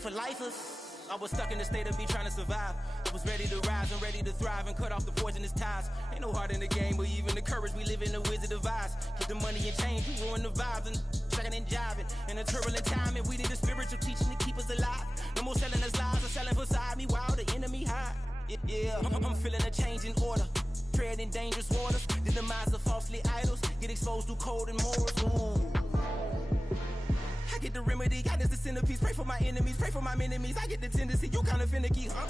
for lifers. I was stuck in the state of me trying to survive. I was ready to rise and ready to thrive and cut off the poisonous ties. Ain't no heart in the game, but even the courage we live in the wizard of eyes. Get the money and change, we ruin the vibes and sucking and jiving. In a turbulent time, and we need a spiritual teaching to keep us alive. No more selling us lies or selling beside me while the enemy hide. Yeah, I'm feeling a change in order. Treading dangerous waters. The demise of falsely idols. Get exposed through code and morals. Ooh. I get the remedy, God is the centerpiece. Pray for my enemies, pray for my enemies. I get the tendency, you kinda finicky, huh?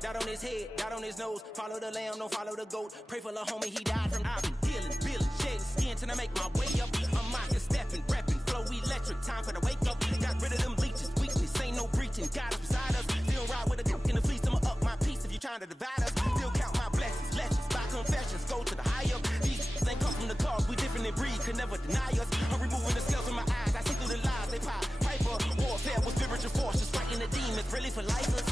Dot on his head, dot on his nose. Follow the lamb, don't follow the goat. Pray for the homie, he died from I've been dealing, feeling, shedding skin till I make my way up. I'm mocking, stepping, repping, flow electric. Time for the wake up. Got rid of them leeches, weakness, ain't no breaching. God is beside us. Still ride with a cook in the fleece. I'ma up my piece if you trying to divide us. Still count my blessings, lessons, by confessions. Go to the high up. These ain't come from the cause, we different in breed, could never deny us. I'm removing the scales from my eyes. I see through the lies they pop. Piper, warfare with spiritual forces, fighting the demons, really for lifers.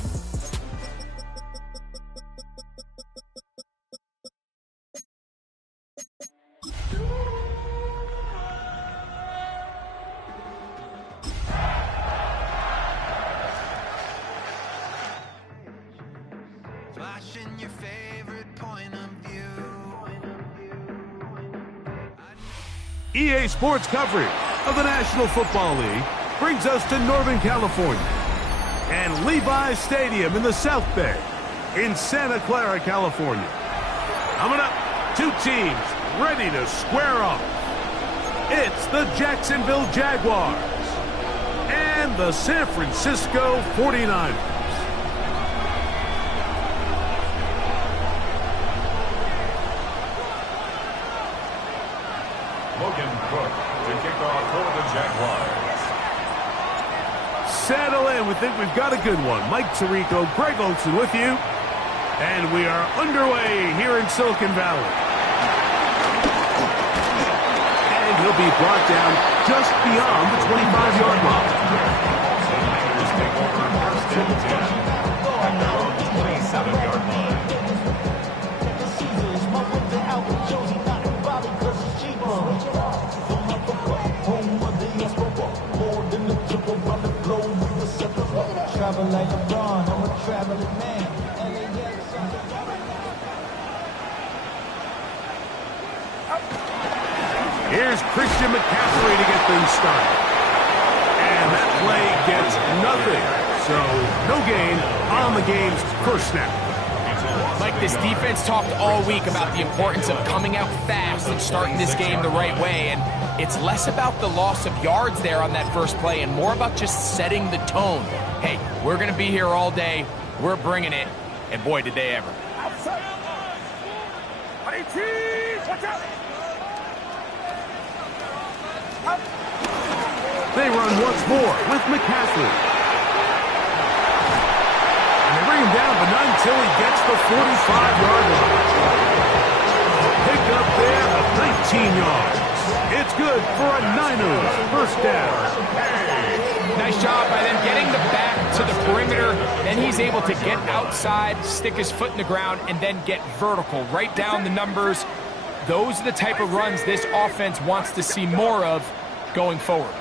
Flashing your favorite point of view. EA Sports coverage of the National Football League brings us to Northern California and Levi's Stadium in the South Bay in Santa Clara, California. Coming up, two teams ready to square off. It's the Jacksonville Jaguars and the San Francisco 49ers. Settle in. We think we've got a good one. Mike Tirico, Greg Olson with you. And we are underway here in Silicon Valley. And he'll be brought down just beyond the 25-yard line. 27-yard line. Travel like LeBron, I'm a traveling man. Here's Christian McCaffrey to get things started. And that play gets nothing. So, no gain on the game's first snap. Mike, this defense talked all week about the importance of coming out fast and starting this game the right way. And it's less about the loss of yards there on that first play and more about just setting the tone. Hey, we're going to be here all day. We're bringing it. And boy, did they ever. They run once more with McCaffrey. And they bring him down, but not until he gets the 45-yard line. Pick up there of 19 yards. It's good for a Niners first down. Nice job by them getting the back to the perimeter. Then he's able to get outside, stick his foot in the ground, and then get vertical. Right down the numbers. Those are the type of runs this offense wants to see more of going forward.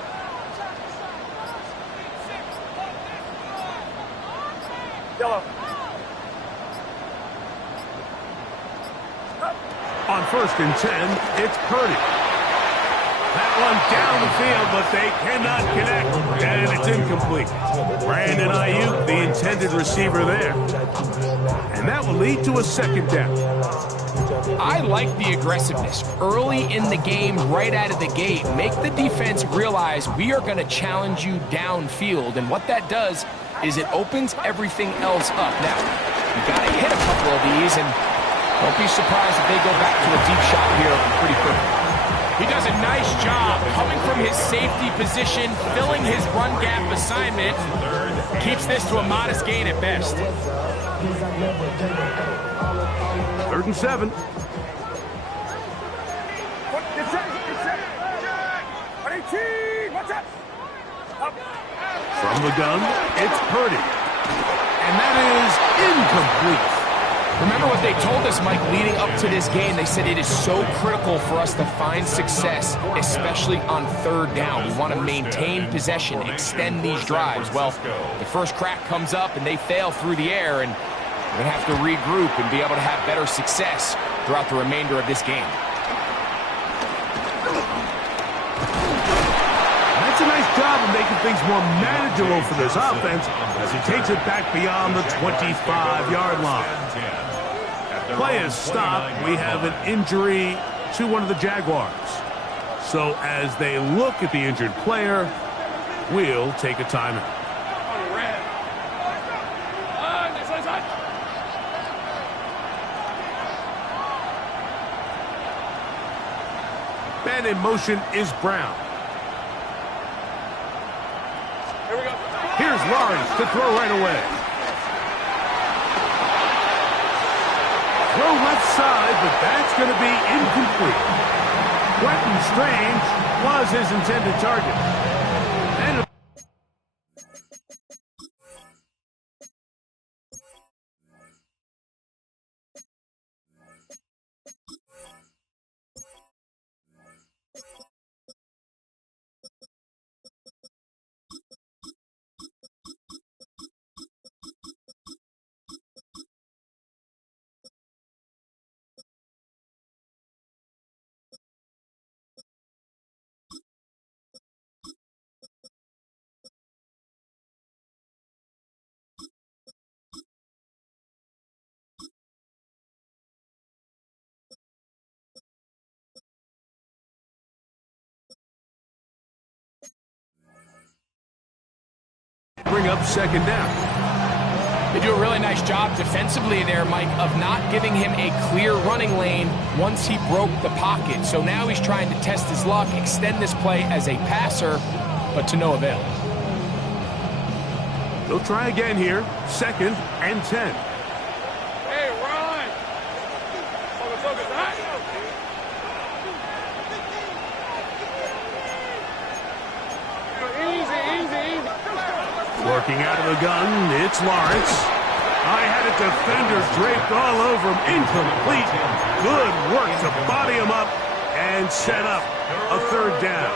On 1st and 10, it's Purdy. That one down the field, but they cannot connect, and it's incomplete. Brandon Ayuk, the intended receiver there. And that will lead to a second down. I like the aggressiveness early in the game, right out of the gate. Make the defense realize we are going to challenge you downfield, and what that does is it opens everything else up. Now, you got to hit a couple of these, and don't be surprised if they go back to a deep shot here pretty quickly. He does a nice job coming from his safety position, filling his run gap assignment. Keeps this to a modest gain at best. 3rd and 7. From the gun, it's Purdy. And that is incomplete. Remember what they told us, Mike, leading up to this game. They said it is so critical for us to find success, especially on third down. We want to maintain possession, extend these drives. Well, the first crack comes up, and they fail through the air, and we're going to have to regroup and be able to have better success throughout the remainder of this game. That's a nice job of making things more manageable for this offense as he takes it back beyond the 25-yard line. Play is stopped. We have an injury to one of the Jaguars. So as they look at the injured player, we'll take a timeout. Man in motion is Brown. Here we go. Here's Lawrence to throw right away. Throw left side, but that's going to be incomplete. Quentin Strange was his intended target. And bring up second down. They do a really nice job defensively there, Mike, of not giving him a clear running lane once he broke the pocket. So now he's trying to test his luck, extend this play as a passer, but to no avail. They'll try again here. 2nd and 10. Hey, Ron! Focus, right? Easy. Working out of the gun, it's Lawrence. I had a defender draped all over him. Incomplete. Good work to body him up and set up a third down.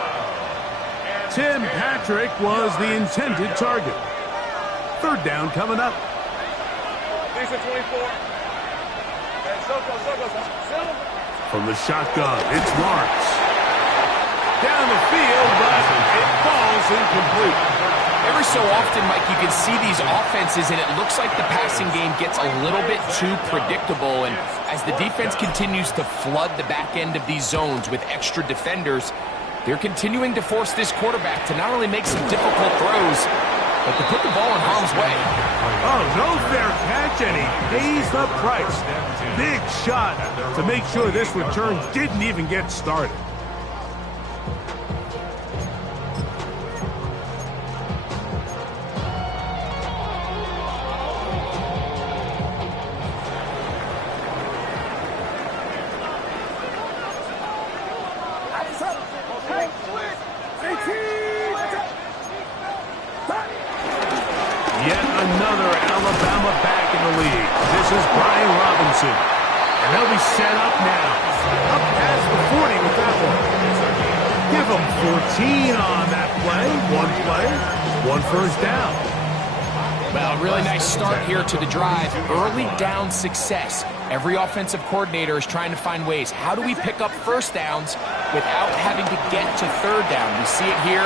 Tim Patrick was the intended target. Third down coming up. These are 24. From the shotgun, it's Lawrence. Down the field, but it falls incomplete. Every so often, Mike, you can see these offenses, and it looks like the passing game gets a little bit too predictable. And as the defense continues to flood the back end of these zones with extra defenders, they're continuing to force this quarterback to not only make some difficult throws, but to put the ball in harm's way. Oh, no fair catch, and he pays the price. Big shot to make sure this return didn't even get started. Yet another Alabama back in the league. This is Brian Robinson. And they'll be set up now. Up past the 40 with that one. Give them 14 on that play. One first down. Well, really nice start here to the drive. Early down success. Every offensive coordinator is trying to find ways. How do we pick up first downs without having to get to third down? We see it here.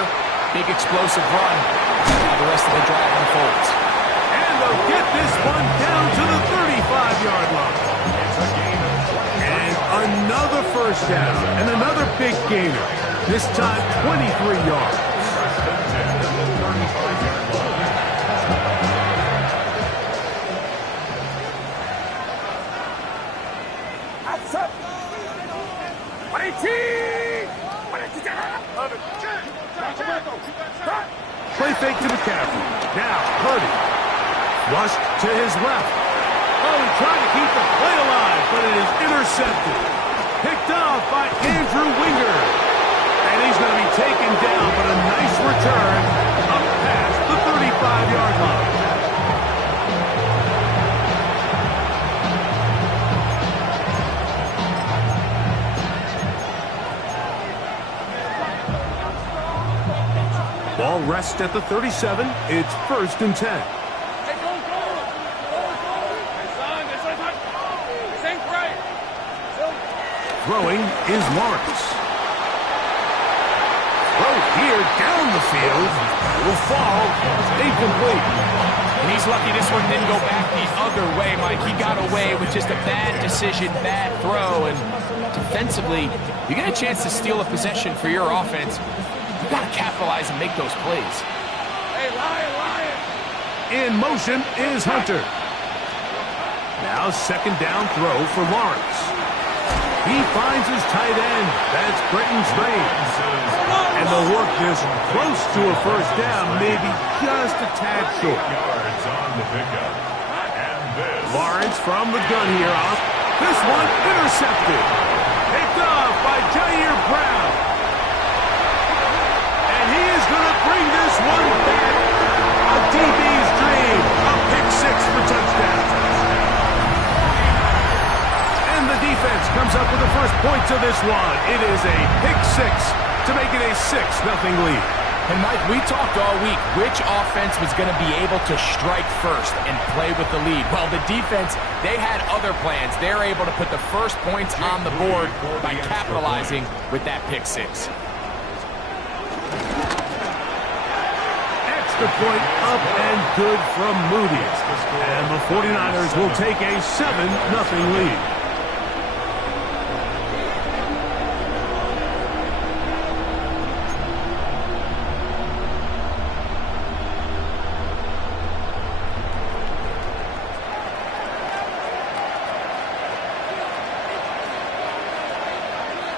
Big explosive run. Now the rest of the drive unfolds. And they'll get this one down to the 35-yard line. And another first down. And another big gainer. This time 23 yards. Play fake to McCaffrey. Now, Purdy. Rushed to his left. Oh, he tried to keep the play alive, but it is intercepted. Picked off by Andrew Winger. And he's going to be taken down, but a nice return up past the 35-yard line. Ball rests at the 37. It's 1st and 10. Hey, go. Hey, son, this ain't right. Throwing is Lawrence. Throw here down the field. Will fall. Incomplete. And he's lucky this one didn't go back the other way, Mike. He got away with just a bad decision, bad throw, and defensively, you get a chance to steal a possession for your offense. You got to capitalize and make those plays. Hey, Lion. In motion is Hunter. Now 2nd down throw for Lawrence. He finds his tight end. That's Brenton Strange. And they'll work this close to a 1st down, maybe just a tad short. Lawrence from the gun here off. This one intercepted. Picked off by Jair Brown. And he is going to bring this one back. A DB's dream. A pick 6 for touchdown. And the defense comes up with the first points of this one. It is a pick 6 to make it a 6-0 lead. And Mike, we talked all week which offense was going to be able to strike first and play with the lead. Well, the defense, they had other plans. They're able to put the first points on the board by capitalizing with that pick 6. Extra point up and good from Moody. And the 49ers will take a 7-0 lead.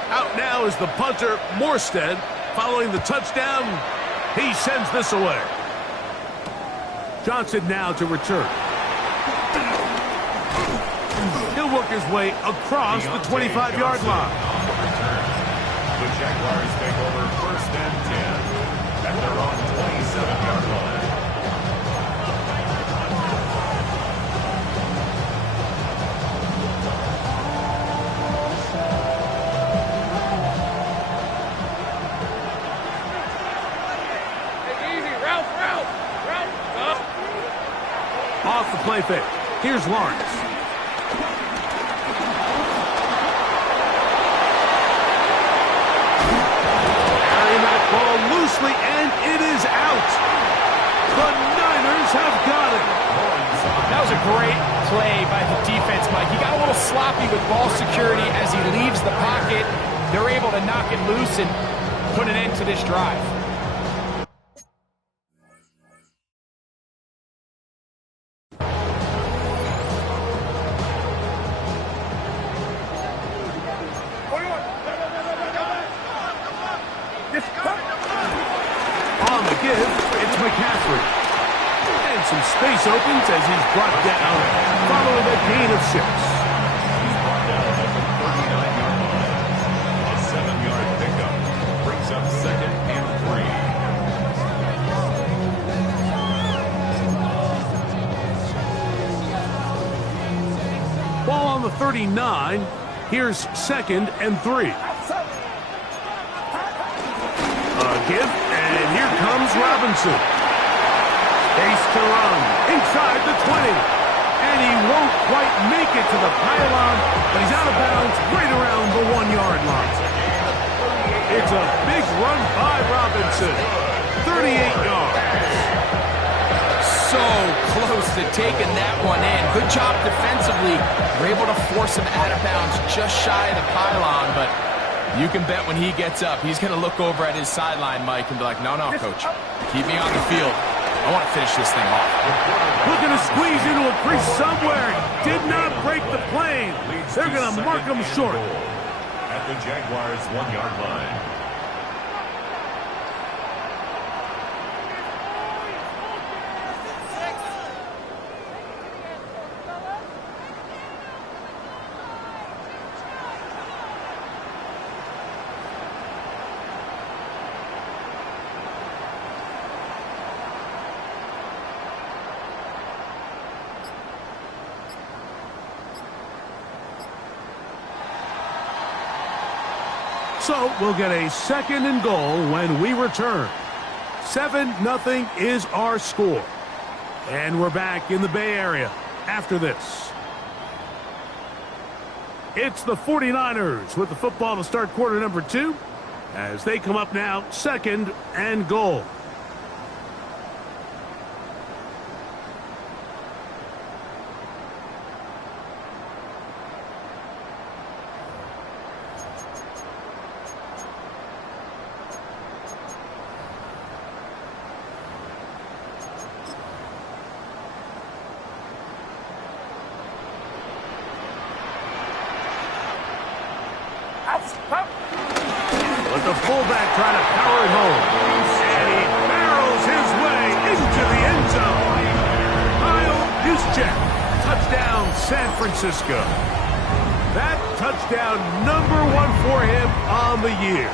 Out now is the punter, Morstead. Following the touchdown, he sends this away. Johnson now to return. He'll work his way across the 25-yard line. The Jaguars take over 1st and 10 at their own 27-yard line. Off the play fake. Here's Lawrence. Carrying that ball loosely, and it is out. The Niners have got it. That was a great play by the defense, Mike. He got a little sloppy with ball security as he leaves the pocket. They're able to knock it loose and put an end to this drive. On the give, it's McCaffrey. And some space opens as he's brought down following a gain of 6. He's brought down at the 39-yard line. A 7-yard pickup brings up 2nd and 3. Ball on the 39. Here's 2nd and 3. Give, and here comes Robinson. Space to run inside the 20. And he won't quite make it to the pylon, but he's out of bounds right around the 1-yard line. It's a big run by Robinson. 38 yards. So close to taking that one in. Good job defensively. We're able to force him out of bounds just shy of the pylon, but you can bet when he gets up, he's going to look over at his sideline, Mike, and be like, no, coach. Keep me on the field. I want to finish this thing off. Looking to squeeze into a crease somewhere. Did not break the plane. They're going to mark him short. At the Jaguars' 1-yard line. So we'll get a 2nd and goal when we return. 7-0 is our score. And we're back in the Bay Area after this. It's the 49ers with the football to start quarter number 2 as they come up now 2nd and goal. But the fullback trying to power it home. And he barrels his way into the end zone. Kyle Juszczyk, touchdown San Francisco. That touchdown number 1 for him on the year.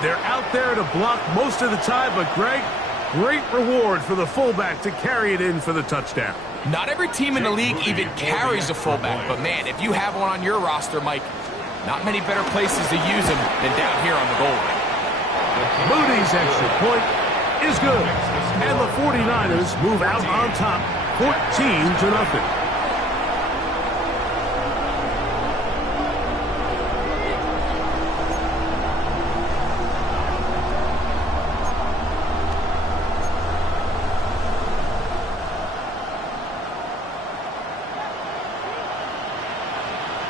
They're out there to block most of the time, but Greg, great reward for the fullback to carry it in for the touchdown. Not every team in the league even carries a fullback, but man, if you have one on your roster, Mike, not many better places to use him than down here on the goal line. Moody's extra point is good, and the 49ers move out on top 14-0.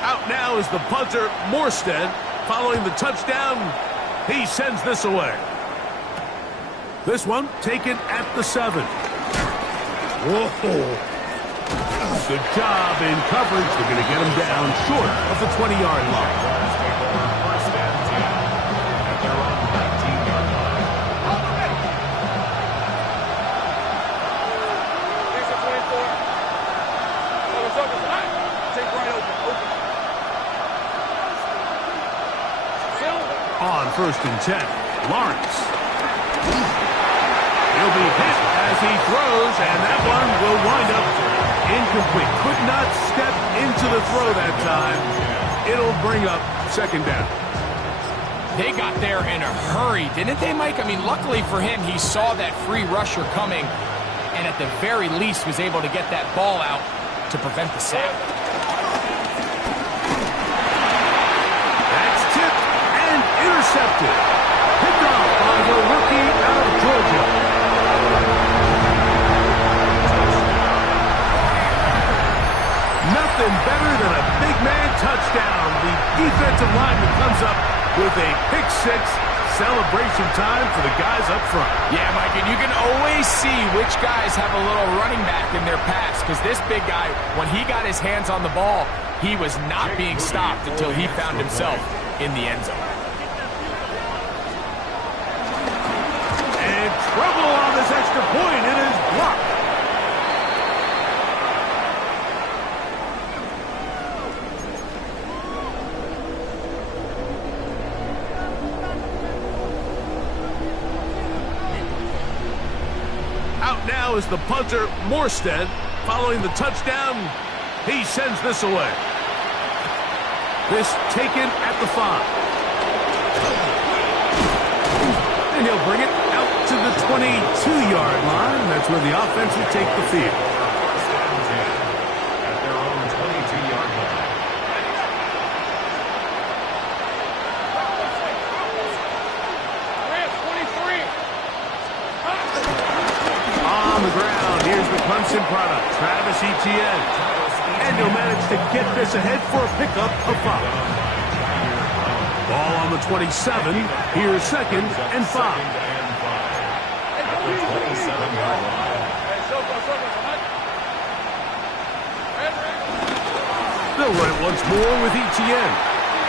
Out now is the punter, Morstead. Following the touchdown, he sends this away. This one taken at the 7. Whoa. Good job in coverage. They're going to get him down short of the 20-yard line. First and 10 at their own 19-yard line. Here's the 24. Take right open. On 1st and 10, Lawrence. He'll be hit as he throws, and that one will wind up incomplete. Could not step into the throw that time. It'll bring up 2nd down. They got there in a hurry, didn't they, Mike? I mean, luckily for him, he saw that free rusher coming, and at the very least was able to get that ball out to prevent the sack. Intercepted. Picked off by the rookie out of Georgia. Nothing better than a big man touchdown. The defensive lineman comes up with a pick-6. Celebration time for the guys up front. Yeah, Mike, and you can always see which guys have a little running back in their pass, because this big guy, when he got his hands on the ball, he was not being stopped until he found himself in the end zone. Trouble on this extra point. It is blocked. Out now is the punter, Morstead. Following the touchdown, he sends this away. This taken at the 5. And he'll bring it out to the 22-yard line. That's where the offense will take the field. First and 10 at their own 22-yard line. On the ground, here's the Clemson product, Travis Etienne. And he'll manage to get this ahead for a pickup of 5. Ball on the 27. Here's 2nd and 5. At the 27-yard line. They'll run it once more with Etienne.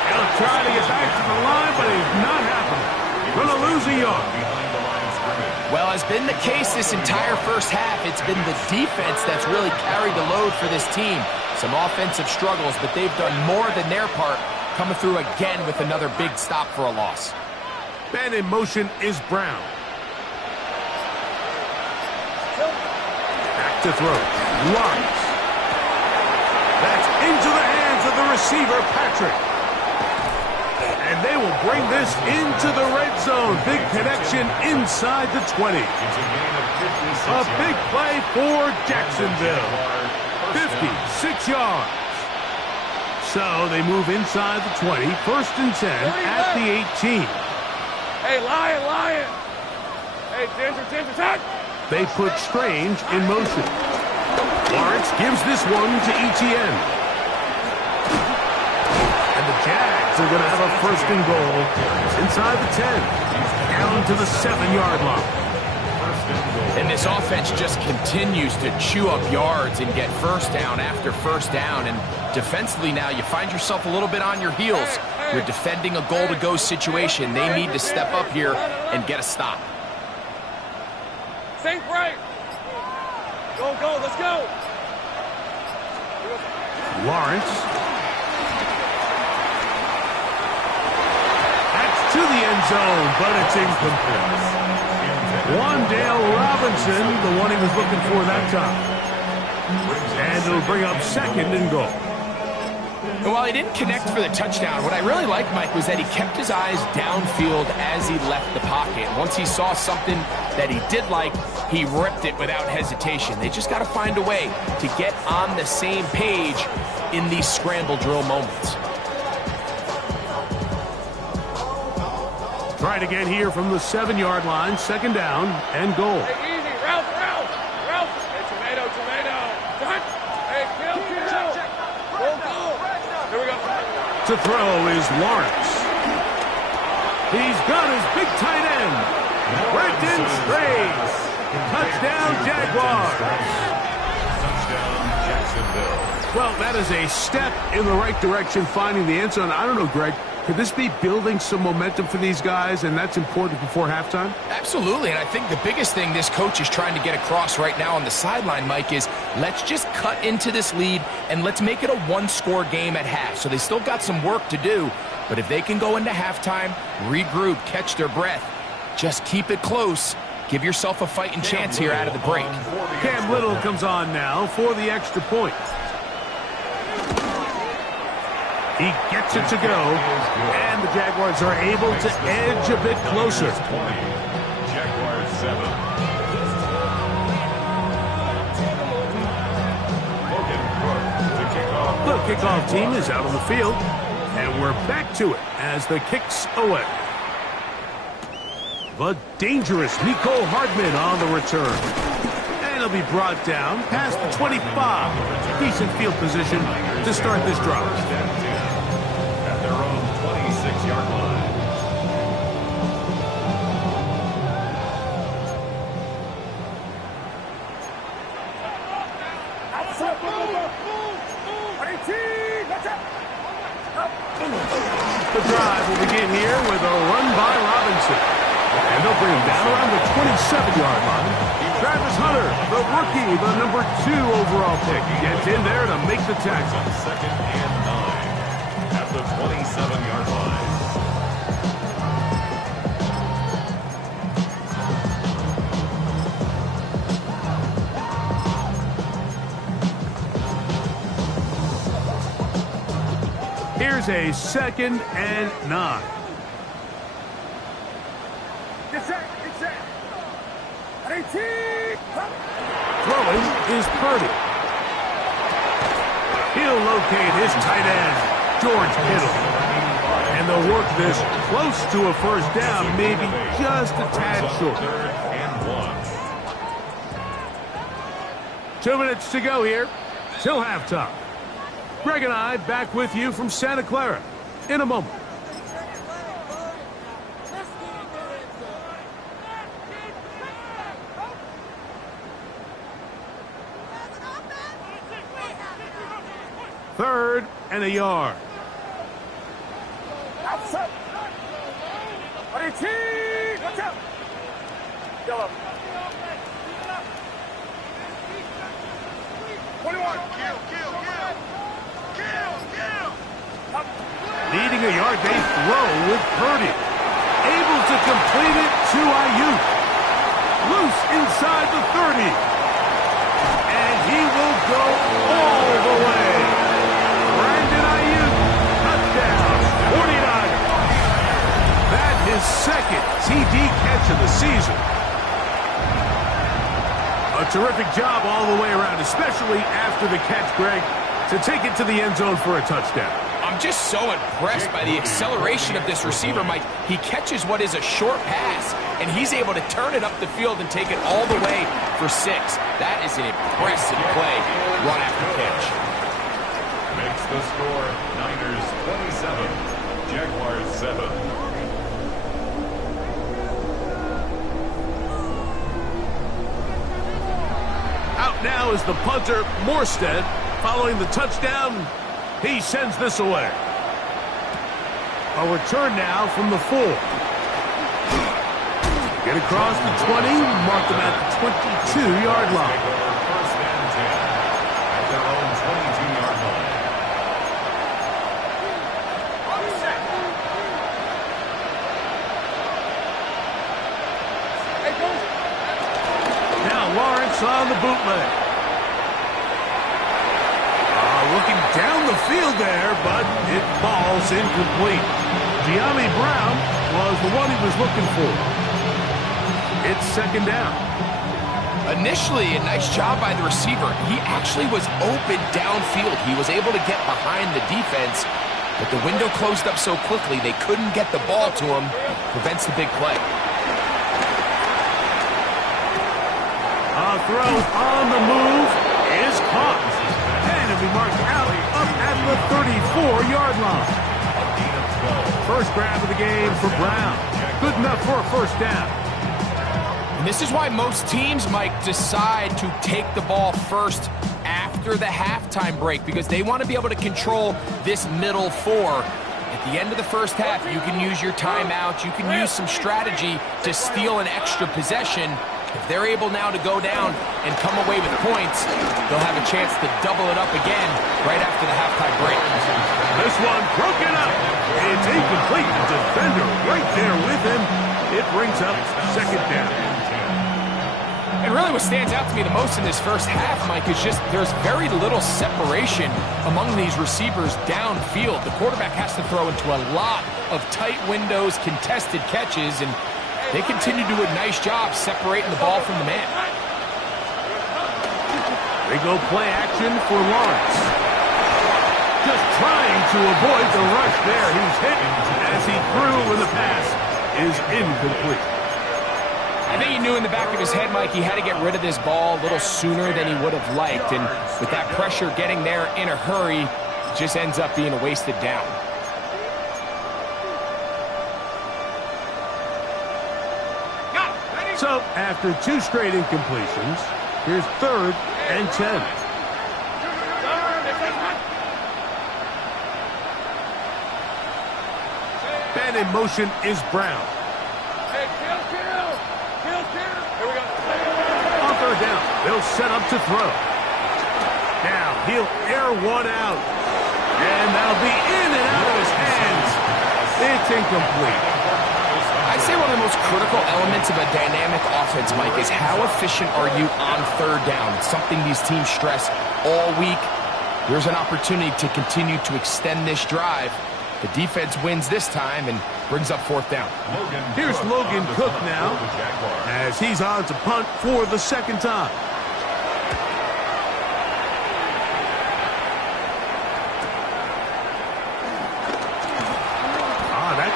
He'll try to get back to the line, but it's not happening. Going to lose a yard. Behind the line of scrimmage. Well, has been the case this entire first half. It's been the defense that's really carried the load for this team. Some offensive struggles, but they've done more than their part, coming through again with another big stop for a loss. Man in motion is Brown. Back to throw. Lawrence. That's into the hands of the receiver, Patrick. And they will bring this into the red zone. Big connection inside the 20. A big play for Jacksonville. 56 yards. So they move inside the 20. 1st and 10 at the 18. Hey, Lion! Hey, Ginger, touch! They put Strange in motion. Lawrence gives this one to Etienne. And the Jags are going to have a 1st and goal inside the 10. Down to the 7-yard line. And this offense just continues to chew up yards and get 1st down after 1st down. And defensively now, you find yourself a little bit on your heels. You're defending a goal-to-go situation. They need to step up here and get a stop. Think right. Go, let's go. Lawrence. That's to the end zone, but it's incomplete. Wandale Robinson, the one he was looking for that time. And it'll bring up 2nd and goal. And while he didn't connect for the touchdown, what I really liked, Mike, was that he kept his eyes downfield as he left the pocket. Once he saw something that he did like, he ripped it without hesitation. They just got to find a way to get on the same page in these scramble drill moments. Try it again here from the 7-yard line. 2nd down and goal. Hey, easy, Ralph. Hey, tomato. Touch. Hey, kill. Go. Here we go. To throw is Lawrence. He's got his big tight end. Brenton Strange. Touchdown, Jaguars. Touchdown, Jacksonville. Well, that is a step in the right direction, finding the end zone. I don't know, Greg. Could this be building some momentum for these guys, and that's important before halftime? Absolutely, and I think the biggest thing this coach is trying to get across right now on the sideline, Mike, is let's just cut into this lead and let's make it a 1-score game at half. So they still got some work to do, but if they can go into halftime, regroup, catch their breath, just keep it close, give yourself a fighting chance here out of the break. Cam Little comes on now for the extra point. He gets it to go, and the Jaguars are able to edge a bit closer. 20, Jaguars 7. The kickoff team is out on the field, and we're back to it as the kick's away. The dangerous Mecole Hardman on the return. And he'll be brought down past the 25. Decent field position to start this drive. At their own 26-yard line. The drive will begin here with a run by Robinson. And they'll bring him down around the 27-yard line. Travis Hunter, the rookie, the number 2 overall pick, gets in there to make the tackle. 2nd and 9 at the 27-yard line. Here's a 2nd and 9. Throwing is Purdy. He'll locate his tight end, George Kittle. And they'll work this close to a 1st down, maybe just a tad short. 3rd and 1. 2 minutes to go here till halftime. Greg and I back with you from Santa Clara in a moment. Third and a yard. Needing a yard, they throw with Purdy. Able to complete it to Ayuk. Loose inside the 30. And he will go all the way. Brandon Ayuk, touchdown, 49ers. second TD catch of the season. A terrific job all the way around, especially after the catch, Greg, to take it to the end zone for a touchdown. I'm just so impressed by the acceleration of this receiver, Mike. He catches what is a short pass, and he's able to turn it up the field and take it all the way for 6. That is an impressive play, run after catch. Makes the score Niners 27, Jaguars 7. Out now is the punter, Morstead. Following the touchdown, he sends this away. A return now from the 4. Get across the 20, mark them at the 22-yard line. First and 10 at their own 22-yard line. Now Lawrence on the bootleg. Looking down the field there, but it falls incomplete. De'Ami Brown was the one he was looking for. It's second down. Initially, a nice job by the receiver. He actually was open downfield. He was able to get behind the defense, but the window closed up so quickly they couldn't get the ball to him. Prevents the big play. A throw on the move is caught. And it'll be marked out up at the 34-yard line. First grab of the game for Brown. Good enough for a first down. And this is why most teams, Mike, decide to take the ball first after the halftime break, because they want to be able to control this middle 4. At the end of the first half, you can use your timeout. You can use some strategy to steal an extra possession. If they're able now to go down and come away with points, they'll have a chance to double it up again right after the halftime break. This one broken up. It's incomplete. The defender right there with him. It brings up second down. And really what stands out to me the most in this first half, Mike, is just there's very little separation among these receivers downfield. The quarterback has to throw into a lot of tight windows, contested catches, and they continue to do a nice job separating the ball from the man. They go play action for Lawrence. Just trying to avoid the rush there. He's hit as he threw when the pass is incomplete. I think he knew in the back of his head, Mike, he had to get rid of this ball a little sooner than he would have liked. And with that pressure getting there in a hurry, it just ends up being a wasted down. So, after 2 straight incompletions, here's 3rd and 10. Man in motion is Brown. Hey, kill. Here we go. On 3rd down, they'll set up to throw. Now, he'll air one out. And that'll be in and out of his hands. It's incomplete. I'd say one of the most critical elements of a dynamic offense, Mike, is how efficient are you on 3rd down? It's something these teams stress all week. There's an opportunity to continue to extend this drive. The defense wins this time and brings up 4th down. Here's Logan Cook now as he's on to punt for the second time.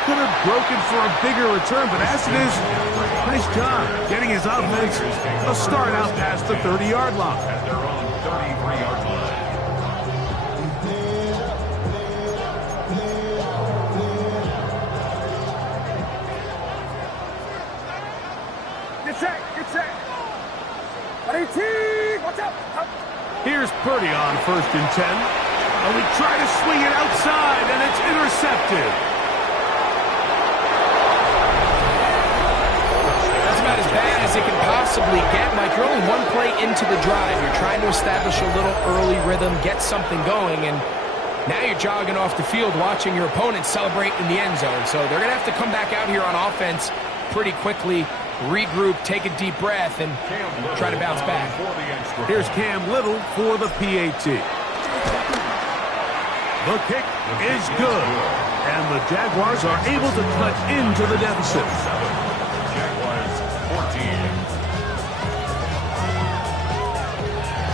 Could have broken for a bigger return, but as it is, nice job getting his offense a start out past the 30-yard line. At their own 33-yard line. Get set. 18, watch out. Here's Purdy on 1st and 10. And we try to swing it outside, and it's intercepted. As bad as it can possibly get, Mike. You're only one play into the drive. You're trying to establish a little early rhythm, get something going, and now you're jogging off the field watching your opponent celebrate in the end zone. So they're going to have to come back out here on offense pretty quickly, regroup, take a deep breath, and try to bounce back. Here's Cam Little for the PAT. The kick is good. And the Jaguars are able to cut into the deficit. Jaguars 14.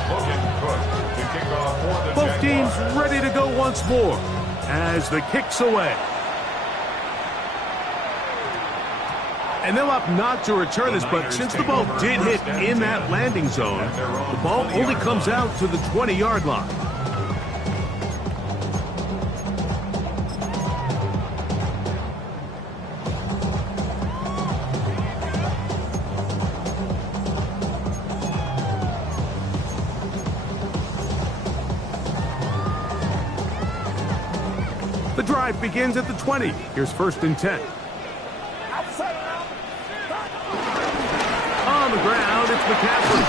Logan Cook to kick off for the Both teams Jaguars. ready to go once more as the kick's away. And they'll opt not to return this, but since the ball did hit in that landing zone, the ball only comes out to the 20-yard line. The drive begins at the 20. Here's 1st and 10. On the ground, it's McCaffrey.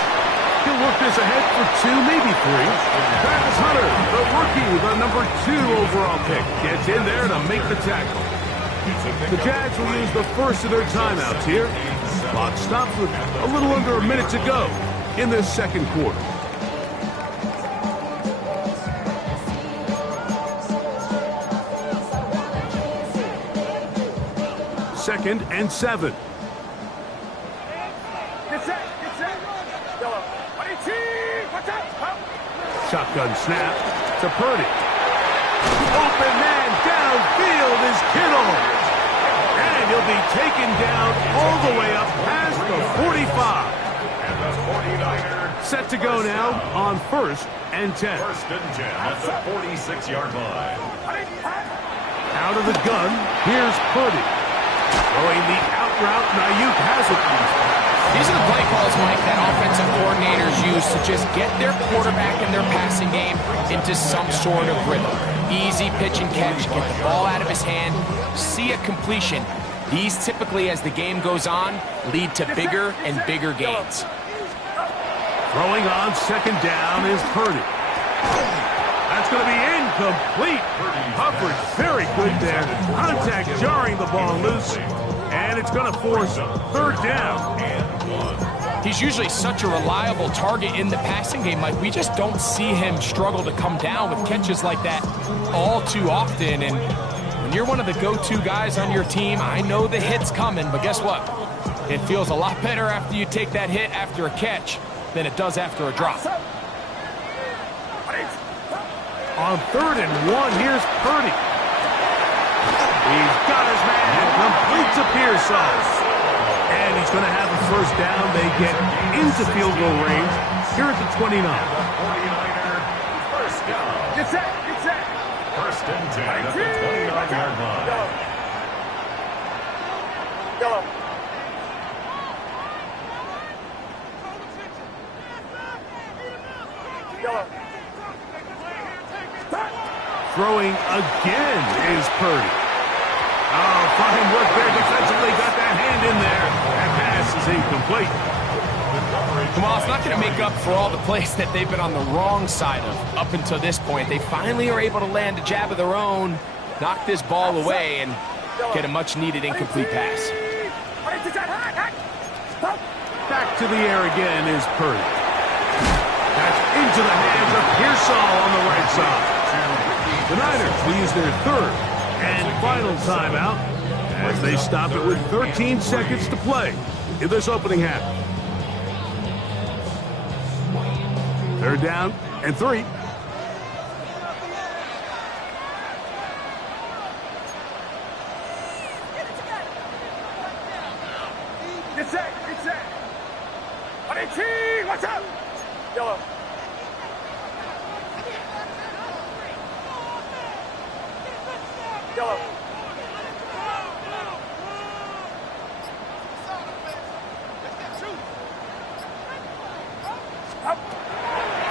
He'll work this ahead for 2, maybe 3. Travis Hunter, the rookie, the number 2 overall pick, gets in there to make the tackle. The Jags will use the first of their timeouts here. Clock stops with a little under a minute to go in this second quarter. Second and 7. Shotgun snap to Purdy. Open man downfield is Kittle. And he'll be taken down all the way up past the 45. And the 49er Set to go now on 1st and 10. 1st and 10 at the 46-yard line. Out of the gun, here's Purdy. Throwing the out route, Ayuk has it. These are the play calls, Mike, that offensive coordinators use to just get their quarterback and their passing game into some sort of rhythm. Easy pitch and catch, get the ball out of his hand, see a completion. These typically, as the game goes on, lead to bigger and bigger gains. Throwing on 2nd down is Purdy. That's going to be incomplete. Coverage very good there. Contact jarring the ball loose. And it's going to force 3rd down. He's usually such a reliable target in the passing game. Like, we just don't see him struggle to come down with catches like that all too often. And when you're one of the go-to guys on your team, I know the hit's coming, but guess what? It feels a lot better after you take that hit after a catch than it does after a drop. On 3rd and 1, here's Purdy. He's got his man, complete to Pearsall. And he's going to have a 1st down. They get into field goal range here at the 29. 49er, 1st down. Get set. 1st and 10 at the 29-yard line. Go. Throwing again is Purdy. Oh, fine work there defensively. Got that hand in there. That pass is incomplete. Well, it's not going to make up for all the plays that they've been on the wrong side of up until this point. They finally are able to land a jab of their own, knock this ball away, and get a much-needed incomplete pass. Back to the air again is Purdy. That's into the hands of Pearsall on the right side. The Niners will use their 3rd and final timeout as they stop it with 13 seconds to play in this opening half. 3rd down and 3. Get set. Watch out. Yellow.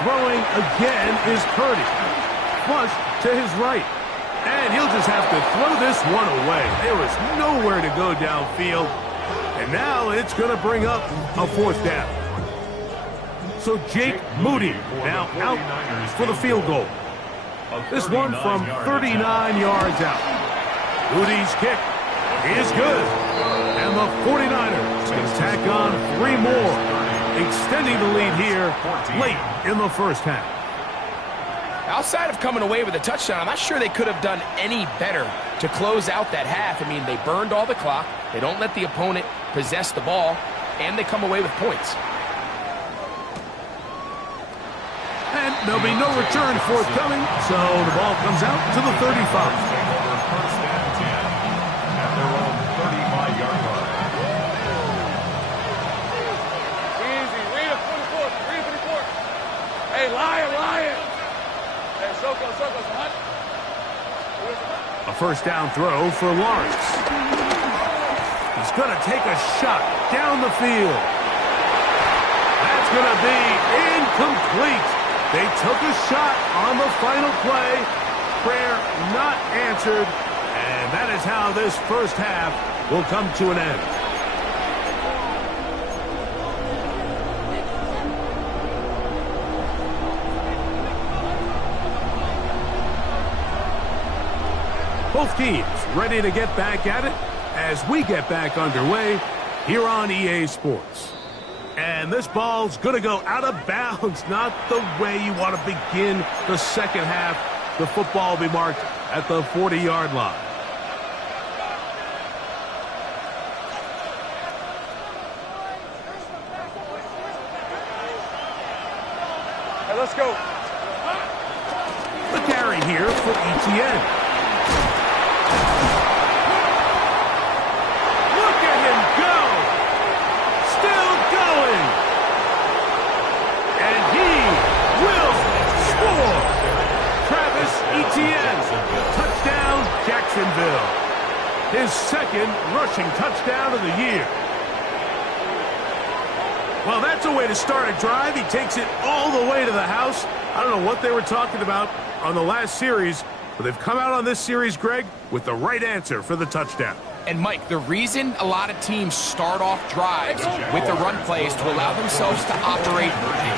Throwing again is Purdy. Flush to his right. And he'll just have to throw this one away. There was nowhere to go downfield. And now it's going to bring up a 4th down. So Jake Moody now out for the field goal. This one from 39 yards out. Moody's kick is good. And the 49ers can tack on 3 more, extending the lead here late in the 1st half. Outside of coming away with a touchdown, I'm not sure they could have done any better to close out that half. I mean, they burned all the clock. They don't let the opponent possess the ball, and they come away with points. And there'll be no return forthcoming, so the ball comes out to the 35. First and 10 at their own 35-yard line. Easy. Read it 44. Read it 54. Hey, Lion. Hey, Soko, Hunt. A first down throw for Lawrence. He's going to take a shot down the field. That's going to be incomplete. They took a shot on the final play. Prayer not answered. And that is how this first half will come to an end. Both teams ready to get back at it as we get back underway here on EA Sports. And this ball's going to go out of bounds, not the way you want to begin the second half. The football will be marked at the 40-yard line. Hey, let's go. The carry here for ETN. Touchdown, Jacksonville. His second rushing touchdown of the year. Well, that's a way to start a drive. He takes it all the way to the house. I don't know what they were talking about on the last series, but they've come out on this series, Greg, with the right answer for the touchdown. And, Mike, the reason a lot of teams start off drives with the run play is to allow themselves to operate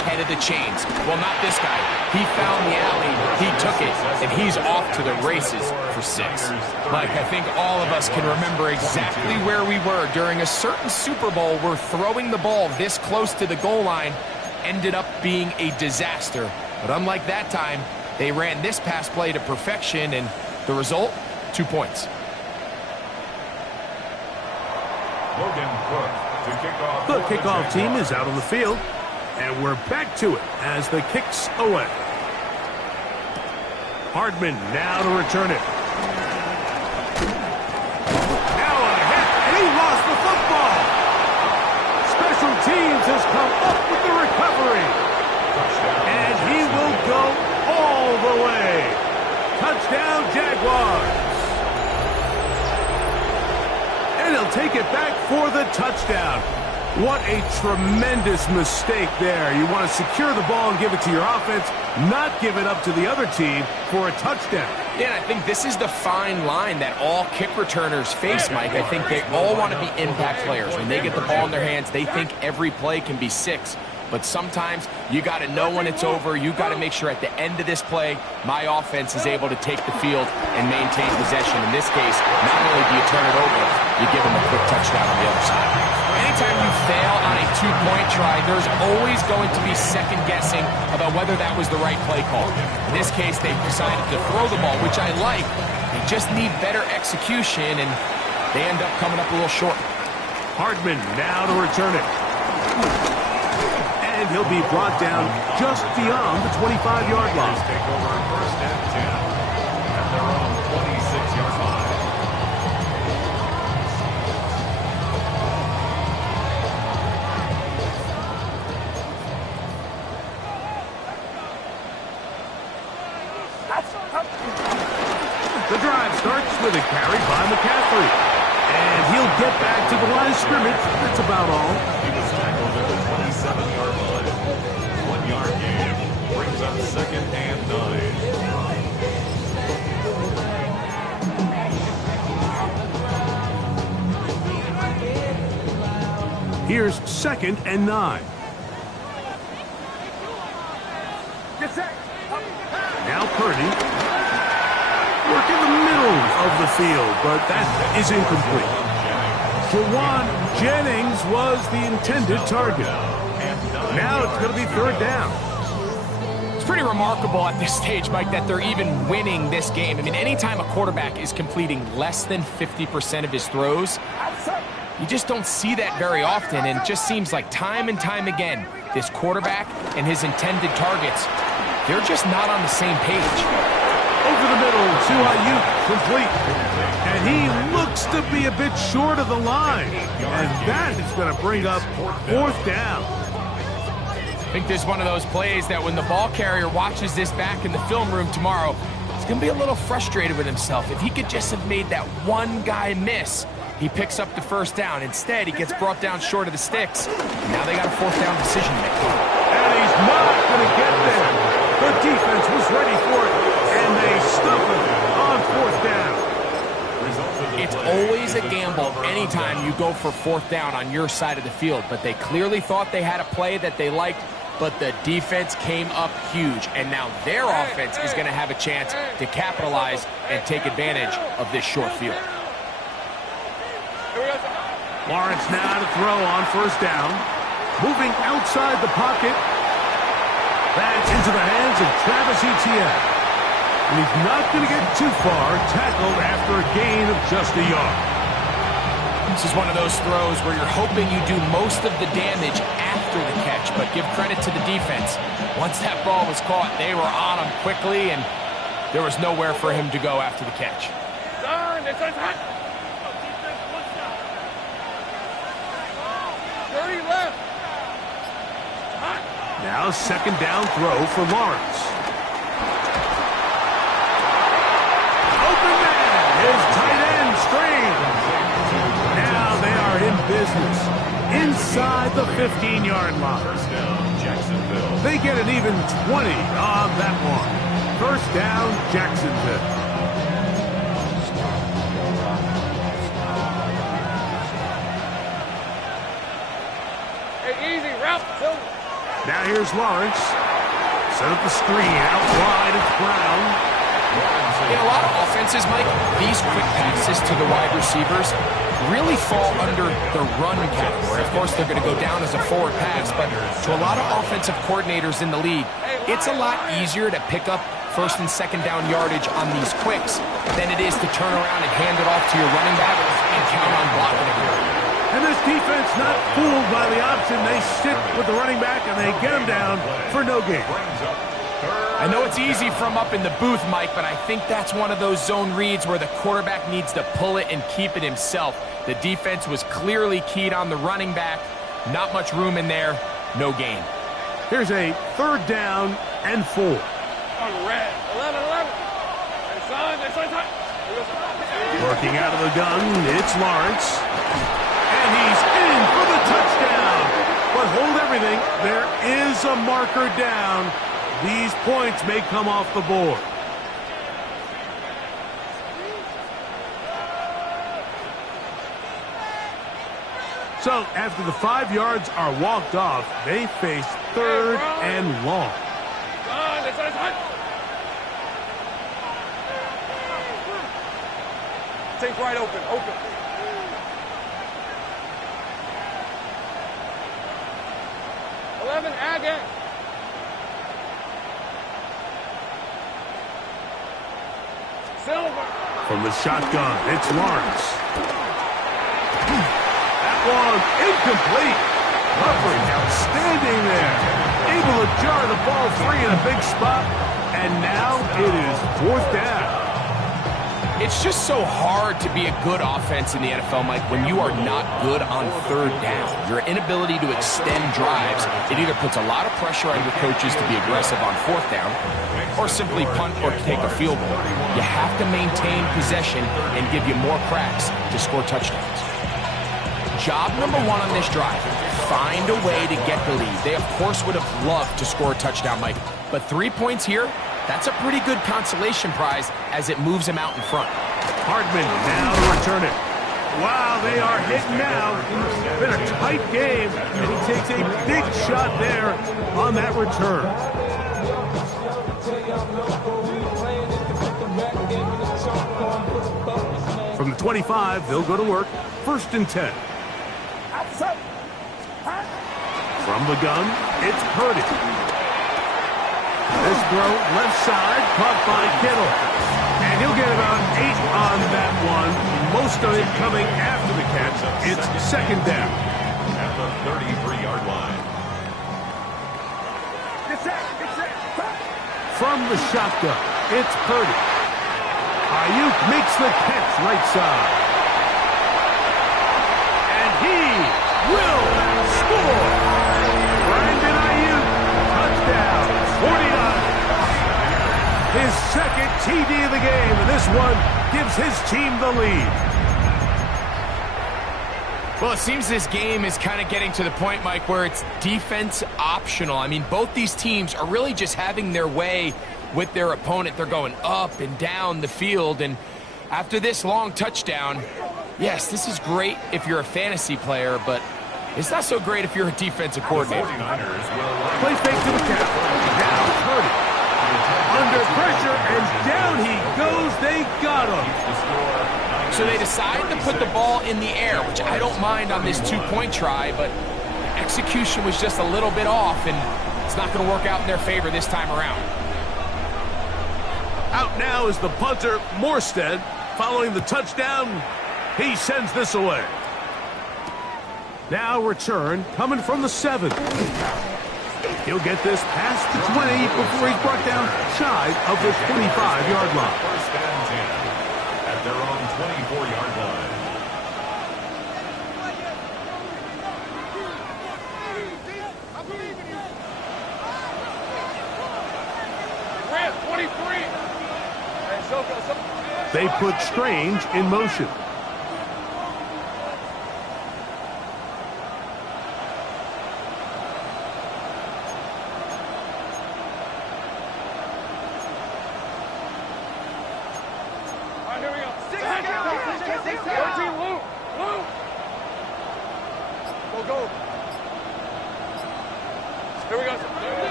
ahead of the chains. Well, not this guy. He found the alley, he took it, and he's off to the races for 6. Mike, I think all of us can remember exactly where we were during a certain Super Bowl where throwing the ball this close to the goal line ended up being a disaster. But unlike that time, they ran this pass play to perfection, and the result, 2 points. The kickoff team is out on the field, and we're back to it as the kick's away. Hardman now to return it. Now a hit, and he lost the football. Special teams has come up with the recovery. And he will go all the way. Touchdown, Jaguars. And he'll take it back for the touchdown. What a tremendous mistake there. You want to secure the ball and give it to your offense, not give it up to the other team for a touchdown. Yeah, and I think this is the fine line that all kick returners face, Mike. I think they all want to be impact players. When they get the ball in their hands, they think every play can be 6. But sometimes you got to know when it's over. You got to make sure at the end of this play, my offense is able to take the field and maintain possession. In this case, not only do you turn it over, you give them a quick touchdown on the other side. Anytime you fail on a 2-point try, there's always going to be second guessing about whether that was the right play call. In this case, they decided to throw the ball, which I like. They just need better execution, and they end up coming up a little short. Hardman now to return it. And he'll be brought down just beyond the 25-yard line. Take over first and 10 at their own 26-yard line. The drive starts with a carry by McCaffrey. And he'll get back to the line of scrimmage. That's about all. He was tackled at the 27-yard line. 1-yard gain brings up second and 9. Here's second and 9. Now Purdy. Work in the middle of the field, but that is incomplete. Jawan Jennings was the intended target. Now it's going to be third down. pretty remarkable at this stage, Mike, that they're even winning this game. I mean, anytime a quarterback is completing less than 50% of his throws, you just don't see that very often, and it just seems like time and time again, this quarterback and his intended targets, they're just not on the same page. Over the middle to Ayuk, complete. And he looks to be a bit short of the line. And that is going to bring up 4th down. I think this is one of those plays that when the ball carrier watches this back in the film room tomorrow, he's going to be a little frustrated with himself. If he could just have made that one guy miss, he picks up the 1st down. Instead, he gets brought down short of the sticks. And now they got a 4th down decision to make. And he's not going to get there. The defense was ready for it, and they stuff it on 4th down. It's always a gamble anytime you go for 4th down on your side of the field, but they clearly thought they had a play that they liked, but the defense came up huge, and now their offense is going to have a chance to capitalize and take advantage of this short field. Lawrence now to throw on 1st down. Moving outside the pocket. That's into the hands of Travis Etienne. And he's not going to get too far, tackled after a gain of just a yard. This is one of those throws where you're hoping you do most of the damage after the catch, but give credit to the defense. Once that ball was caught, they were on him quickly, and there was nowhere for him to go after the catch. 30 left. Now 2nd down throw for Lawrence. Open man, his tight end screen. Now they are in business inside the 15-yard line. 1st down, Jacksonville. They get an even 20 on that one. 1st down, Jacksonville. Hey, easy, Ralph. Now here's Lawrence. Set up the screen out wide of Brown. In a lot of offenses, Mike, these quick passes to the wide receivers really fall under the run category. Of course, they're going to go down as a forward pass, but to a lot of offensive coordinators in the league, it's a lot easier to pick up 1st and 2nd down yardage on these quicks than it is to turn around and hand it off to your running back and count on blocking it. And this defense not fooled by the option. They stick with the running back, and they get him down for no gain. I know it's easy from up in the booth, Mike, but I think that's one of those zone reads where the quarterback needs to pull it and keep it himself. The defense was clearly keyed on the running back. Not much room in there. No gain. Here's a 3rd down and 4. On red. 11. Working out of the gun, it's Lawrence. And he's in for the touchdown. But hold everything. There is a marker down. These points may come off the board. So after the 5 yards are walked off, they face 3rd and long. Take right open. 11, again. Silver. From the shotgun, it's Lawrence. That one incomplete. Coverage outstanding there. Able to jar the ball free in a big spot. And now it is 4th down. It's just so hard to be a good offense in the NFL, Mike, when you are not good on 3rd down. Your inability to extend drives, it either puts a lot of pressure on your coaches to be aggressive on 4th down or simply punt or take a field goal. You have to maintain possession and give you more cracks to score touchdowns. Job number 1 on this drive, find a way to get the lead. They, of course, would have loved to score a touchdown, Mike, but 3 points here, that's a pretty good consolation prize as it moves him out in front. Hardman now to return it. Wow, they are hitting now. It's been a tight game, and he takes a big shot there on that return. From the 25, they'll go to work. 1st and 10. From the gun, it's Purdy. This throw left side, caught by Kittle. And he'll get about 8 on that one. Most of it coming after the catch. It's second down. At the 33-yard line. From the shotgun, it's Purdy. Ayuk makes the catch right side. And he will score. Brandon Ayuk, touchdown, 49. His second TD of the game, and this one gives his team the lead. Well, it seems this game is kind of getting to the point, Mike, where it's defense optional. I mean, both these teams are really just having their way with their opponent. They're going up and down the field, and after this long touchdown, yes, this is great if you're a fantasy player, but it's not so great if you're a defensive coordinator. Play fake to the cap. Now Purdy. Under pressure, and down he goes. They got him. So they decide to put the ball in the air, which I don't mind on this two-point try, but execution was just a little bit off, and it's not going to work out in their favor this time around. Out now is the punter, Morstead. Following the touchdown, he sends this away. Now return coming from the 7. He'll get this past the 20 before he's brought down shy of the 25-yard line. First and 10 at their own 24-yard line. Grant, 23. They put Strange in motion.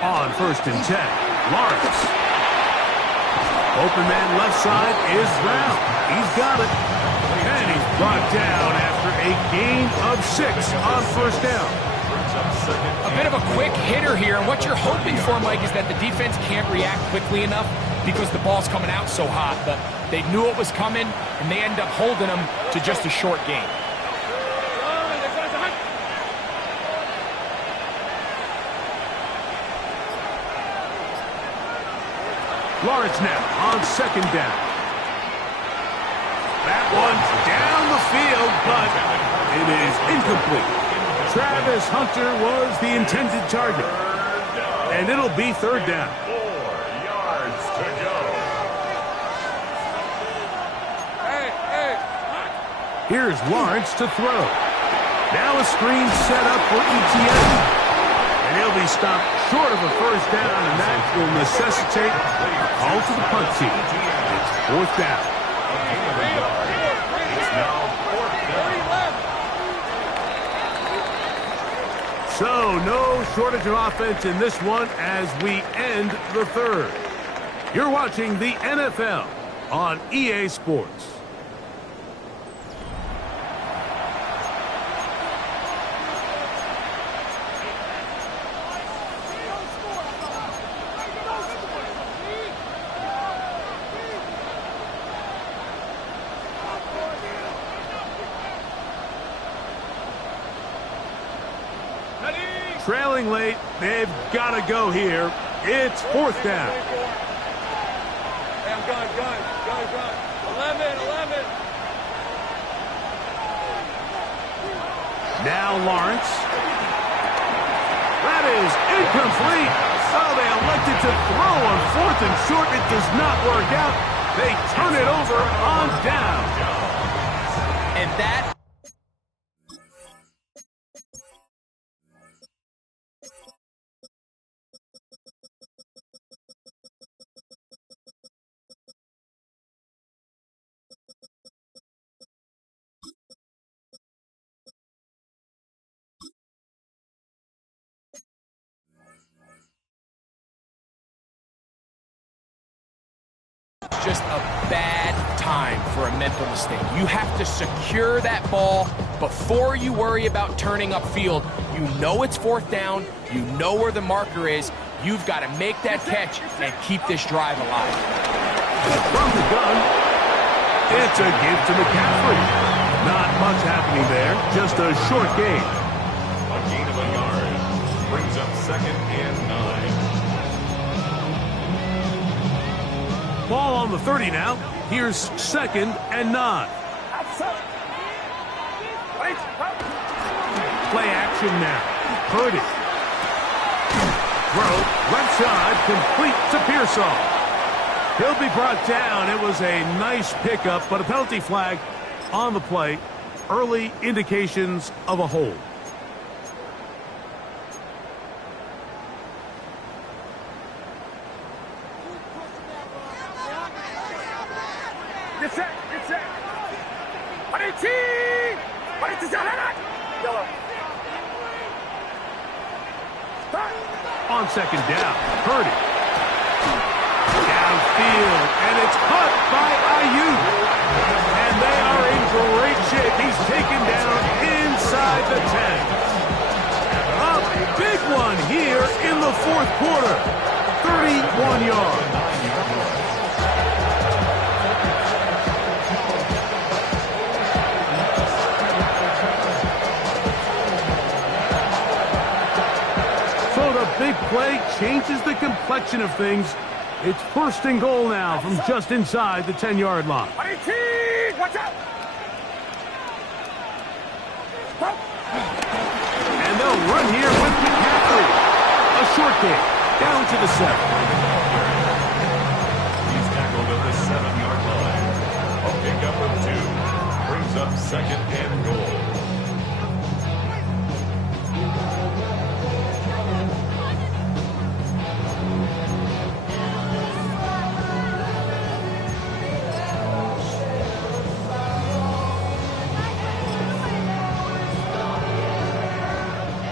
On first and 10, Lawrence. Open man left side is Brown. He's got it. And he's brought down after a gain of 6 on first down. A bit of a quick hitter here, and what you're hoping for, Mike, is that the defense can't react quickly enough because the ball's coming out so hot. But they knew it was coming, and they end up holding them to just a short gain. Lawrence now on second down. That one's down the field, but it is incomplete. Travis Hunter was the intended target. And it'll be third down. 4 yards to go. Here's Lawrence to throw. Now a screen set up for ETN. And he'll be stopped short of a first down, and that will necessitate a call to the punt team. It's fourth down. It's now fourth down. So no shortage of offense in this one as we end the third. You're watching the NFL on EA Sports. Trailing late, they've got to go here. It's fourth down. Hey, I'm gun. 11. Now Lawrence. That is incomplete. Oh, they elected to throw on fourth and short. It does not work out. They turn it over on down. And that just a bad time for a mental mistake. You have to secure that ball before you worry about turning upfield. You know it's fourth down. You know where the marker is. You've got to make that catch and keep this drive alive. From the gun, it's a give to McCaffrey. Not much happening there, just a short gain. A gain of a yard brings up 2nd and 9. Ball on the 30 now. Here's 2nd and 9. Play action now. Purdy. Throw, left side, complete to Pearsall. He'll be brought down. It was a nice pickup, but a penalty flag on the play. Early indications of a hold. Get set, get set. 18! On 2nd down, Purdy. Downfield, and it's caught by Ayuk. And they are in great shape. He's taken down inside the 10. A big one here in the 4th quarter. 31 yards. Big play changes the complexion of things. It's 1st and goal now from just inside the 10-yard line. 18! Watch out! And they'll run here with McCaffrey. A short kick down to the 7. He's tackled at the 7-yard line. A pickup of 2 brings up 2nd and goal.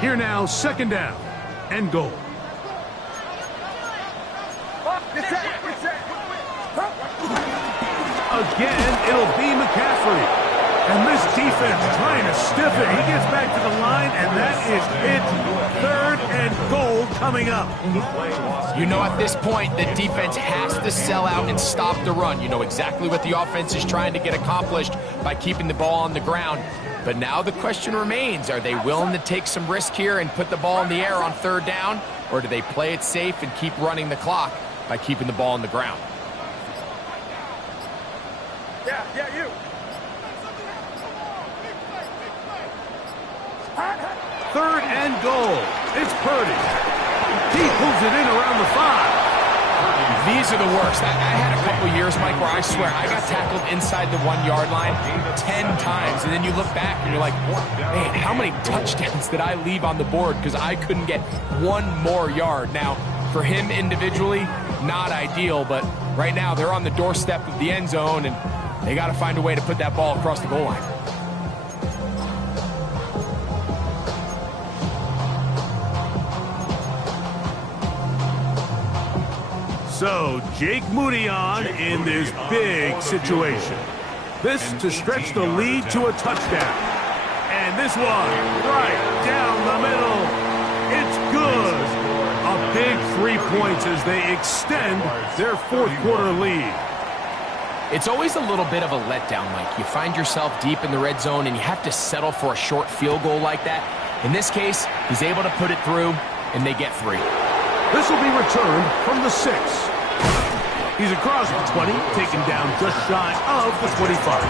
Here now, 2nd down and goal. Again, it'll be McCaffrey. And this defense trying to stiff it. He gets back to the line, and that is it. 3rd and goal coming up. You know, at this point, the defense has to sell out and stop the run. You know exactly what the offense is trying to get accomplished by keeping the ball on the ground. But now the question remains, are they willing to take some risk here and put the ball in the air on 3rd down? Or do they play it safe and keep running the clock by keeping the ball on the ground? Yeah, you. 3rd and goal. It's Purdy. He pulls it in around the 5. These are the worst. I had a couple years, Mike, where I swear I got tackled inside the 1-yard line 10 times. And then you look back and you're like, man, how many touchdowns did I leave on the board because I couldn't get 1 more yard? Now, for him individually, not ideal, but right now they're on the doorstep of the end zone and they got to find a way to put that ball across the goal line. So, Jake Moody on in this big situation. This to stretch the lead to a touchdown. And this one, right down the middle. It's good. A big 3 points as they extend their 4th quarter lead. It's always a little bit of a letdown, Mike. You find yourself deep in the red zone and you have to settle for a short field goal like that. In this case, he's able to put it through, and they get 3. This will be returned from the 6. He's across the 20, taken down just shy of the 25.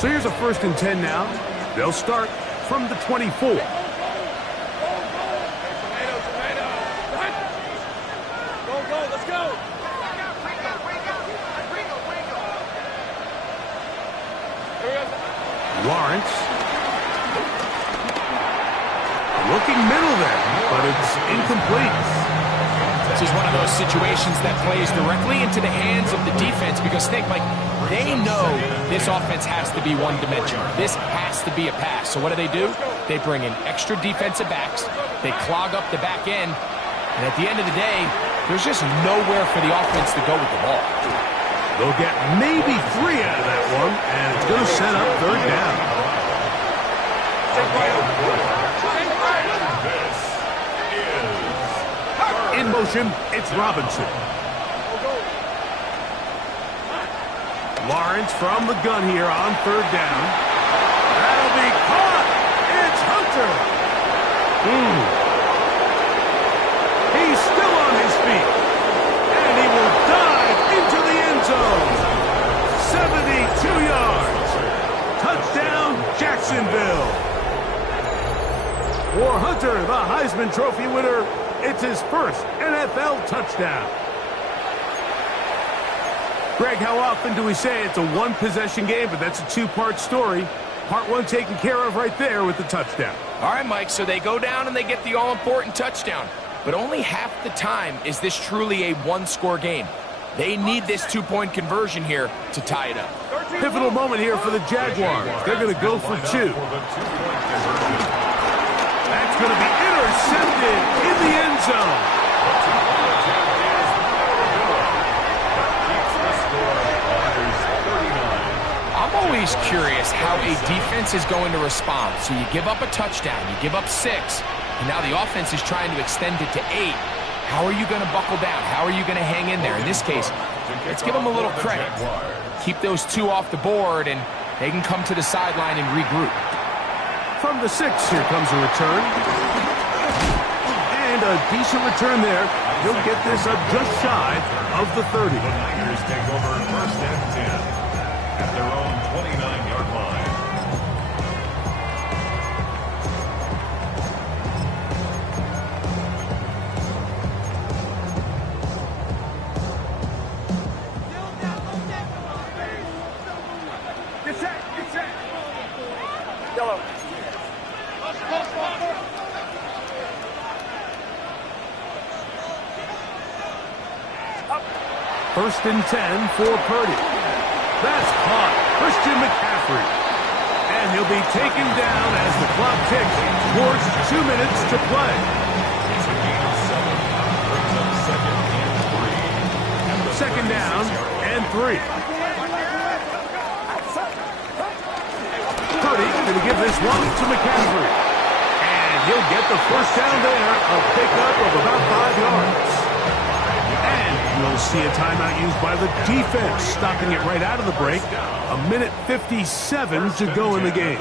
So here's a 1st and 10 now. They'll start from the 24. Lawrence. Looking middle there, but it's incomplete. This is one of those situations that plays directly into the hands of the defense because think, like, they know this offense has to be one-dimensional. This has to be a pass. So what do? They bring in extra defensive backs. They clog up the back end. And at the end of the day, there's just nowhere for the offense to go with the ball. They'll get maybe 3 out of that one, and it's going to set up 3rd down. In motion, it's Robinson. Lawrence from the gun here on third down. That'll be caught. It's Hunter. He's still on his feet. And he will dive into the end zone. 72 yards. Touchdown, Jacksonville. For Hunter, the Heisman Trophy winner, it's his first NFL touchdown. Greg, how often do we say it's a one-possession game, but that's a two-part story? Part one taken care of right there with the touchdown. All right, Mike, so they go down and they get the all-important touchdown. But only half the time is this truly a one-score game. They need this two-point conversion here to tie it up. Pivotal moment here for the Jaguars. They're going to go for two. That's going to be intercepted in the end zone. I'm always curious how a defense is going to respond. So you give up a touchdown, you give up 6, and now the offense is trying to extend it to 8. How are you going to buckle down? How are you going to hang in there? In this case, let's give them a little credit. Keep those 2 off the board, and they can come to the sideline and regroup. From the 6, here comes a return. And a decent return there. He'll get this up just shy of the 30. The Niners take over first and 10 at their own 29-yard line. First and 10 for Purdy. That's caught. Christian McCaffrey. And he'll be taken down as the clock ticks towards 2 minutes to play. It's a gain of 7. Brings up second and 3. Second down and 3. Purdy going to give this one to McCaffrey. And he'll get the first down there, a pickup of about 5 yards. We'll see a timeout used by the defense, stopping it right out of the break. 1:57 to go in the game.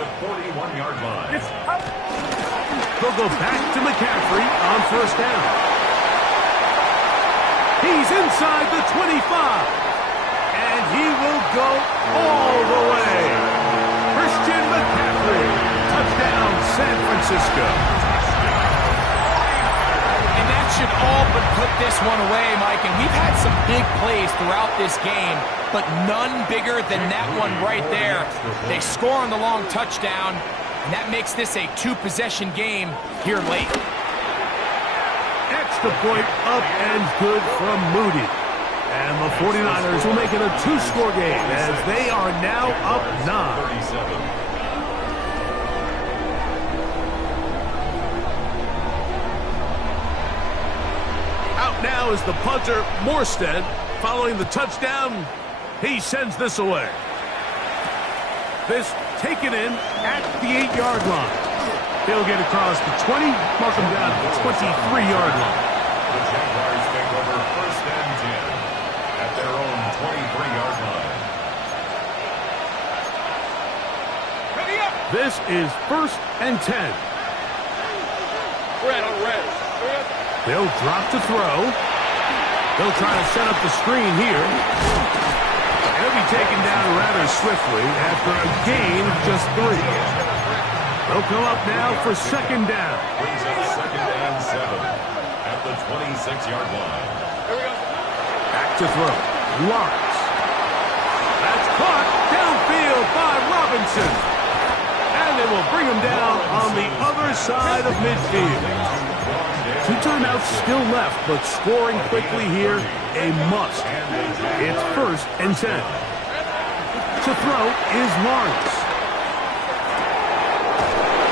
They'll go back to McCaffrey on first down. He's inside the 25. And he will go all the way. Christian McCaffrey. Touchdown, San Francisco. And that should all but put this one away, Mike. And we've had some big plays throughout this game, but none bigger than that one right there. They score on the long touchdown, and that makes this a 2-possession game here late. Extra point up and good from Moody. And the 49ers will make it a 2-score game as they are now up 9. Now is the punter, Morstead. Following the touchdown, he sends this away. This taken in at the 8-yard line. He'll get across the 20, mark him down at the 23-yard line. The Jaguars take over first and 10 at their own 23-yard line. This is first and 10. Red. They'll drop to throw. They'll try to set up the screen here. He'll be taken down rather swiftly after a gain of just 3. They'll come up now for second down. Brings up second and 7 at the 26-yard line. Back to throw. Lawrence. That's caught downfield by Robinson. And it will bring him down on the other side of midfield. 2 timeouts still left, but scoring quickly here, a must. It's first and 10. To throw is Lawrence.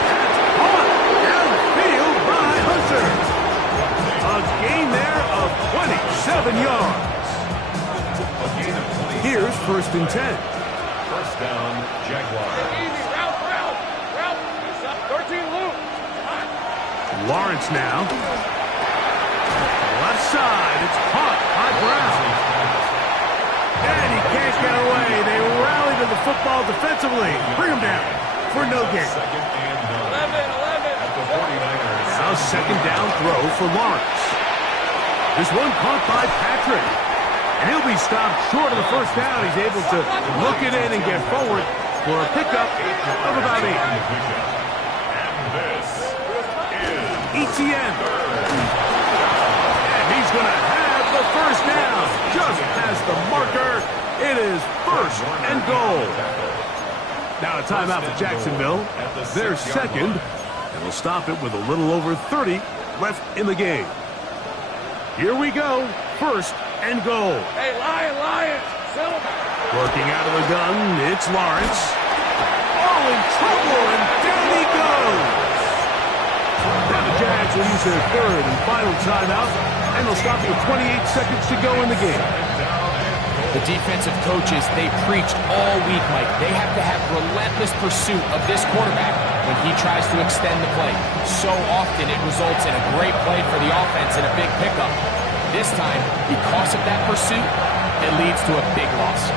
That's caught downfield by Hunter. A gain there of 27 yards. Here's first and 10. First down, Jaguars. Easy, route. Lawrence now. Left side. It's caught by Brown. And he can't get away. They rally to the football defensively. Bring him down for no gain. 11. At the 49ers. Now second down throw for Lawrence. This one caught by Patrick. And he'll be stopped short of the first down. He's able to look it in and get forward for a pickup of about 8. And this is ETN. And he's going to have the first down. Just past the marker. It is first and goal. Now a timeout for Jacksonville. They're second. And we'll stop it with a little over 30 left in the game. Here we go. First and goal. Hey, Lions. Settle back. Working out of the gun, it's Lawrence. Oh, in trouble, and down he goes. Now the Jags will use their third and final timeout, and they'll stop with 28 seconds to go in the game. The defensive coaches, they preached all week, Mike. They have to have relentless pursuit of this quarterback when he tries to extend the play. So often it results in a great play for the offense and a big pickup. This time, because of that pursuit, it leads to a big loss.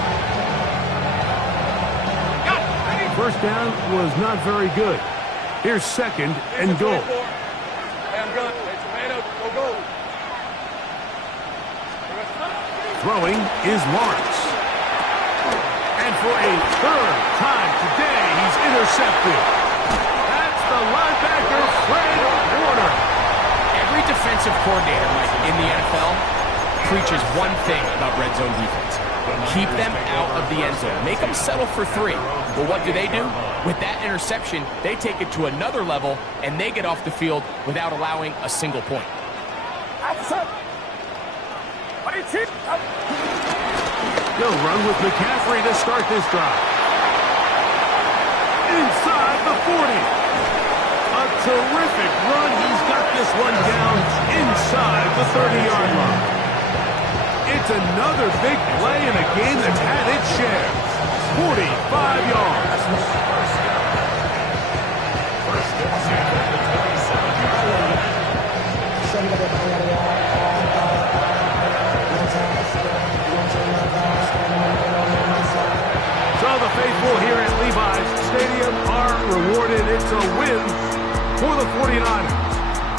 First down was not very good. Here's second and goal. Hey, I'm good. Hey, Tomato, go. Throwing is Lawrence. And for a third time today, he's intercepted. That's the linebacker, Fred Warner. Every defensive coordinator, Mike, in the NFL preaches one thing about red zone defense. Keep them out of the end zone. Make them settle for 3. Well, what do? With that interception, they take it to another level, and they get off the field without allowing a single point. He'll run with McCaffrey to start this drive. Inside the 40. A terrific run. He's got this one down inside the 30-yard line. It's another big play in a game that's had its share. 45 yards. first and 10 at the 27-yard line. So the faithful here at Levi's Stadium are rewarded. It's a win for the 49ers.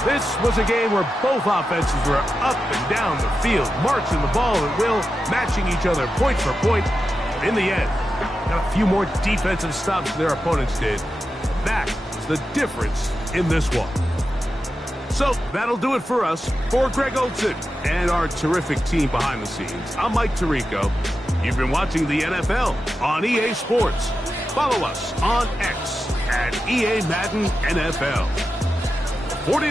This was a game where both offenses were up and down the field, marching the ball at will, matching each other point for point. In the end, got a few more defensive stops than their opponents did. That is the difference in this one. So that'll do it for us. For Greg Olson and our terrific team behind the scenes, I'm Mike Tirico. You've been watching the NFL on EA Sports. Follow us on X at EA Madden NFL. 49